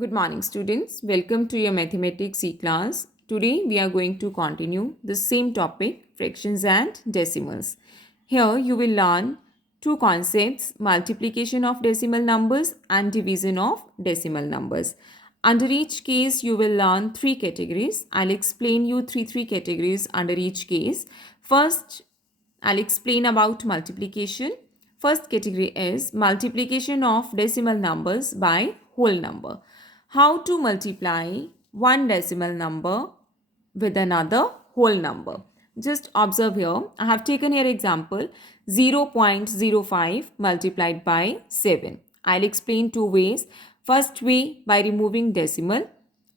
Good morning, students. Welcome to your mathematics class. Today we are going to continue the same topic, fractions and decimals. Here you will learn two concepts, multiplication of decimal numbers and division of decimal numbers. Under each case you will learn three categories. I'll explain you three categories under each case. First, I'll explain about multiplication. First category is multiplication of decimal numbers by whole number. How to multiply one decimal number with another whole number. Just observe here. I have taken here example 0.05 multiplied by 7. I'll explain two ways. First way by removing decimal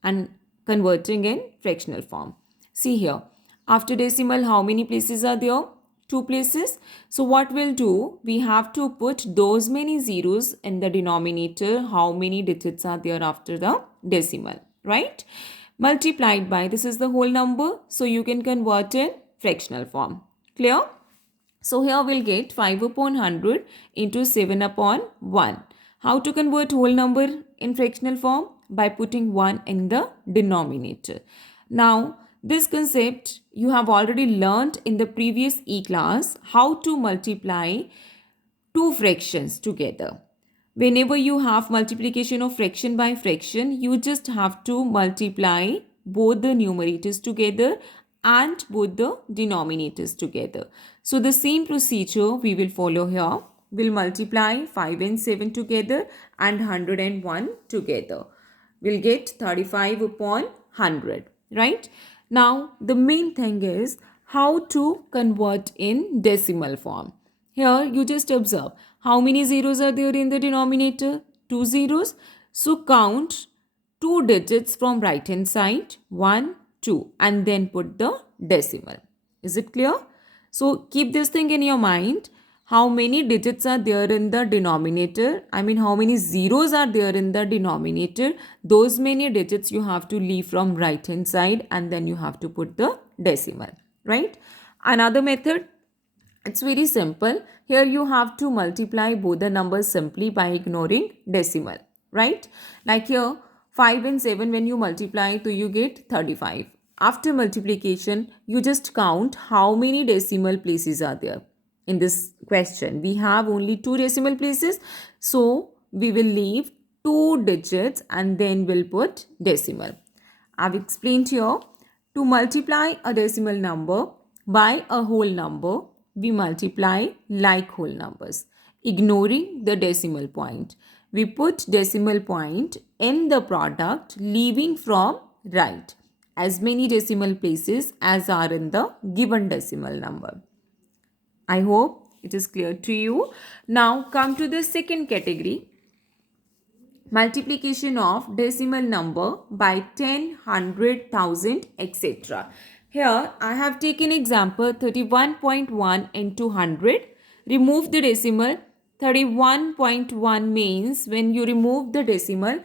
and converting in fractional form. See here. After decimal, how many places are there? Two places. So what we'll do, we have to put those many zeros in the denominator, how many digits are there after the decimal, right? Multiplied by, this is the whole number, so you can convert in fractional form. Clear? So here we'll get 5 upon 100 into 7 upon 1. How to convert whole number in fractional form? By putting 1 in the denominator. Now, this concept you have already learnt in the previous e-class, how to multiply two fractions together. Whenever you have multiplication of fraction by fraction, you just have to multiply both the numerators together and both the denominators together. So the same procedure we will follow here. We'll multiply 5 and 7 together and 101 together. We'll get 35 upon 100, right? Now, the main thing is how to convert in decimal form. Here, you just observe how many zeros are there in the denominator? Two zeros. So, count two digits from right hand side, 1, 2, and then put the decimal. Is it clear? So, keep this thing in your mind. How many digits are there in the denominator? I mean, how many zeros are there in the denominator? Those many digits you have to leave from right hand side and then you have to put the decimal, right? Another method, it's very simple. Here you have to multiply both the numbers simply by ignoring decimal, right? Like here, 5 and 7 when you multiply, so you get 35. After multiplication, you just count how many decimal places are there. In this question, we have only two decimal places. So, we will leave two digits and then we'll put decimal. I've explained here, to multiply a decimal number by a whole number, we multiply like whole numbers, ignoring the decimal point. We put decimal point in the product, leaving from right as many decimal places as are in the given decimal number. I hope it is clear to you. Now come to the second category, multiplication of decimal number by 10, 100, 1000, etc. Here I have taken example 31.1 into 100. Remove the decimal. 31.1 means when you remove the decimal,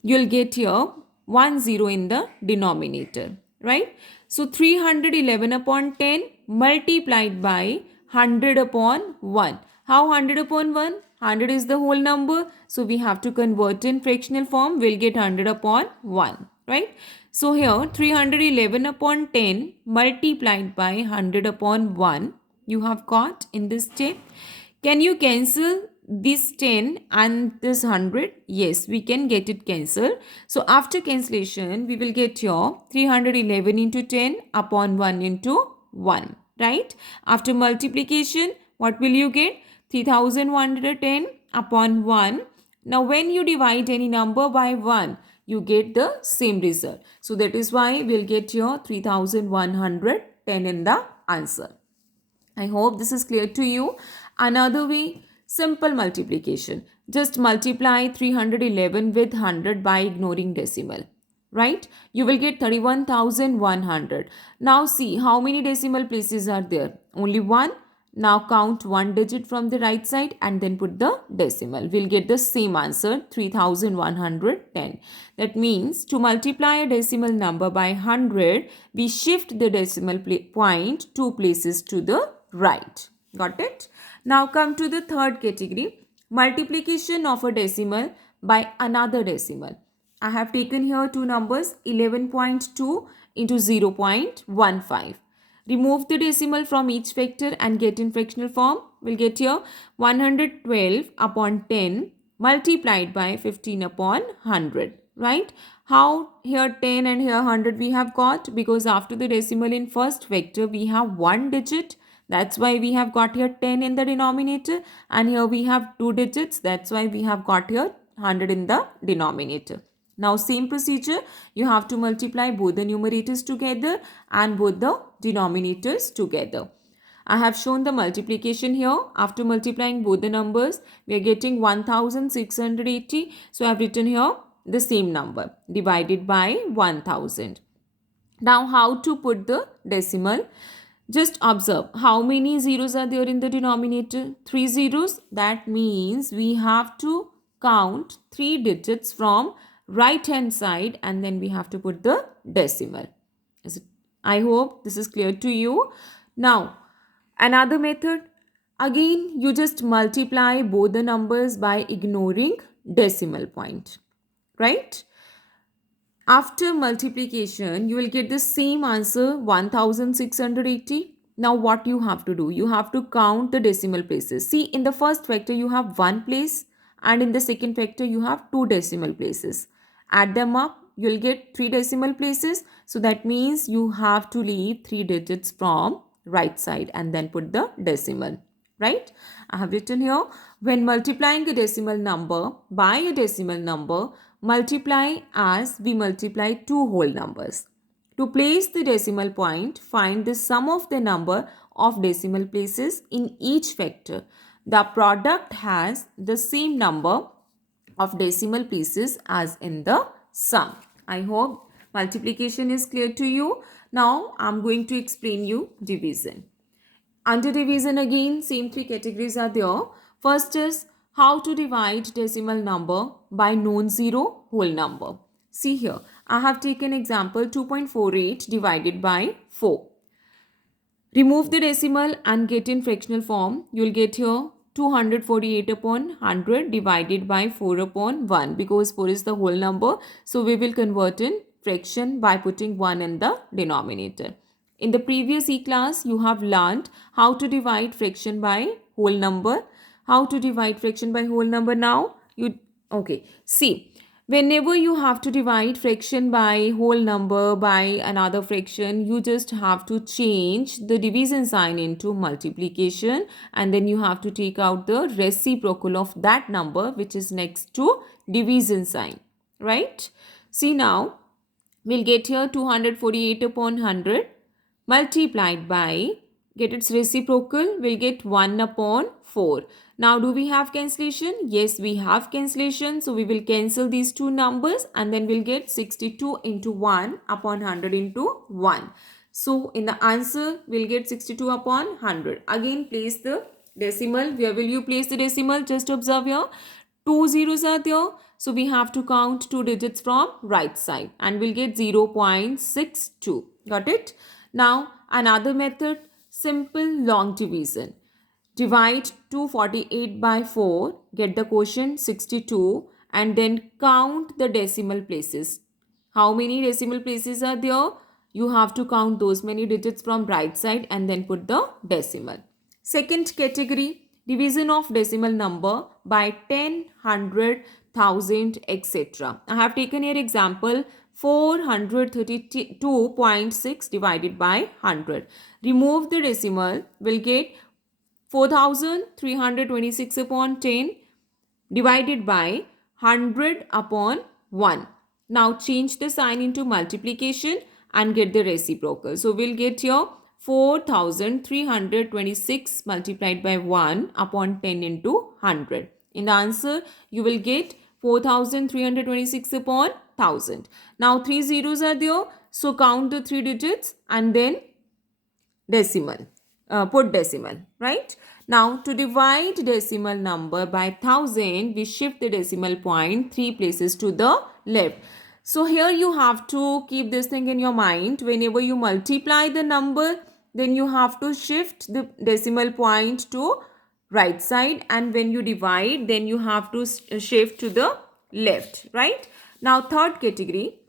you'll get here 10 in the denominator, right? So 311 upon 10 multiplied by 100 upon 1. How 100 upon 1? 100 is the whole number. So we have to convert in fractional form. We'll get 100 upon 1, right? So here 311 upon 10 multiplied by 100 upon 1. You have got in this step. Can you cancel this 10 and this 100? Yes, we can get it cancelled. So after cancellation, we will get your 311 into 10 upon 1 into 1, right? After multiplication, what will you get? 3110 upon 1. Now when you divide any number by 1, you get the same result. So that is why we'll get your 3110 in the answer. I hope this is clear to you. Another way, simple multiplication. Just multiply 311 with 100 by ignoring decimal, right? You will get 31,100. Now see how many decimal places are there. Only one. Now count one digit from the right side and then put the decimal. We'll get the same answer, 3110. That means to multiply a decimal number by 100, we shift the decimal point two places to the right. Got it? Now come to the third category, multiplication of a decimal by another decimal. I have taken here two numbers 11.2 into 0.15. Remove the decimal from each factor and get in fractional form. We'll get here 112 upon 10 multiplied by 15 upon 100. Right? How here 10 and here 100 we have got? Because after the decimal in first vector we have one digit. That's why we have got here 10 in the denominator, and here we have two digits. That's why we have got here 100 in the denominator. Now same procedure, you have to multiply both the numerators together and both the denominators together. I have shown the multiplication here. After multiplying both the numbers, we are getting 1680. So I have written here the same number divided by 1000. Now how to put the decimal? Just observe how many zeros are there in the denominator. 3 zeros. That means we have to count 3 digits from right hand side and then we have to put the decimal. I hope this is clear to you. Now another method. Again, you just multiply both the numbers by ignoring decimal point. Right? After multiplication, you will get the same answer 1680. Now what you have to do? You have to count the decimal places. See, in the first factor you have one place and in the second factor you have two decimal places. Add them up, you will get three decimal places. So that means you have to leave three digits from right side and then put the decimal. Right? I have written here, when multiplying a decimal number by a decimal number, multiply as we multiply two whole numbers. To place the decimal point, find the sum of the number of decimal places in each factor. The product has the same number of decimal places as in the sum. I hope multiplication is clear to you. Now I am going to explain you division. Under division again, same three categories are there. First is how to divide decimal number by non-zero whole number. See here, I have taken example 2.48 divided by 4. Remove the decimal and get in fractional form. You will get here 248 upon 100 divided by 4 upon 1, because 4 is the whole number. So we will convert in fraction by putting 1 in the denominator. In the previous e-class, you have learned how to divide fraction by whole number. How to divide fraction by whole number now? See, whenever you have to divide fraction by whole number by another fraction, you just have to change the division sign into multiplication, and then you have to take out the reciprocal of that number which is next to division sign. Right? See now, we'll get here 248 upon 100. Multiplied by, get its reciprocal, we'll get 1 upon 4. Now do we have cancellation? Yes, we have cancellation. So we will cancel these two numbers and then we'll get 62 into 1 upon 100 into 1. So in the answer, we'll get 62 upon 100. Again, place the decimal. Where will you place the decimal? Just observe here. 2 zeros are there. So we have to count two digits from right side and we'll get 0.62. Got it? Now another method, simple long division. Divide 248 by 4, get the quotient 62 and then count the decimal places. How many decimal places are there? You have to count those many digits from right side and then put the decimal. Second category, division of decimal number by 10, 100, 1000, etc. I have taken here example 432.6 divided by 100. Remove the decimal, we'll get 4326 upon 10 divided by 100 upon 1. Now change the sign into multiplication and get the reciprocal. So we'll get here 4326 multiplied by 1 upon 10 into 100. In the answer, you will get 4326 upon 1000. Now 3 zeros are there. So count the 3 digits and then decimal. Put decimal, right? Now to divide decimal number by 1000, we shift the decimal point 3 places to the left. So here you have to keep this thing in your mind. Whenever you multiply the number, then you have to shift the decimal point to right side, and when you divide, then you have to shift to the left, right? Now third category,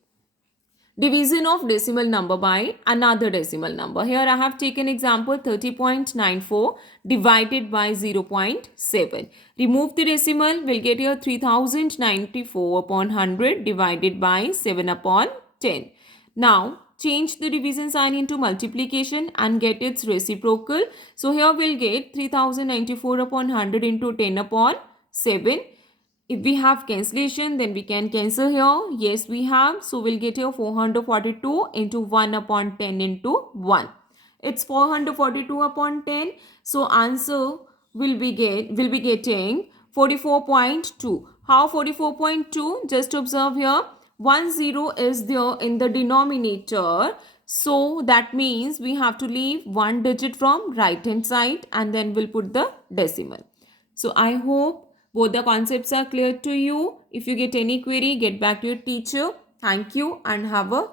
division of decimal number by another decimal number. Here I have taken example 30.94 divided by 0.7. Remove the decimal, we'll get here 3094 upon 100 divided by 7 upon 10. Now change the division sign into multiplication and get its reciprocal. So here we'll get 3094 upon 100 into 10 upon 7. If we have cancellation, then we can cancel here. Yes, we have. So we'll get here 442 into 1 upon 10 into 1. It's 442 upon 10. So answer will be getting 44.2. How 44.2? Just observe here. 1 0 is there in the denominator. So that means we have to leave one digit from right hand side and then we'll put the decimal. So I hope both the concepts are clear to you. If you get any query, get back to your teacher. Thank you and have a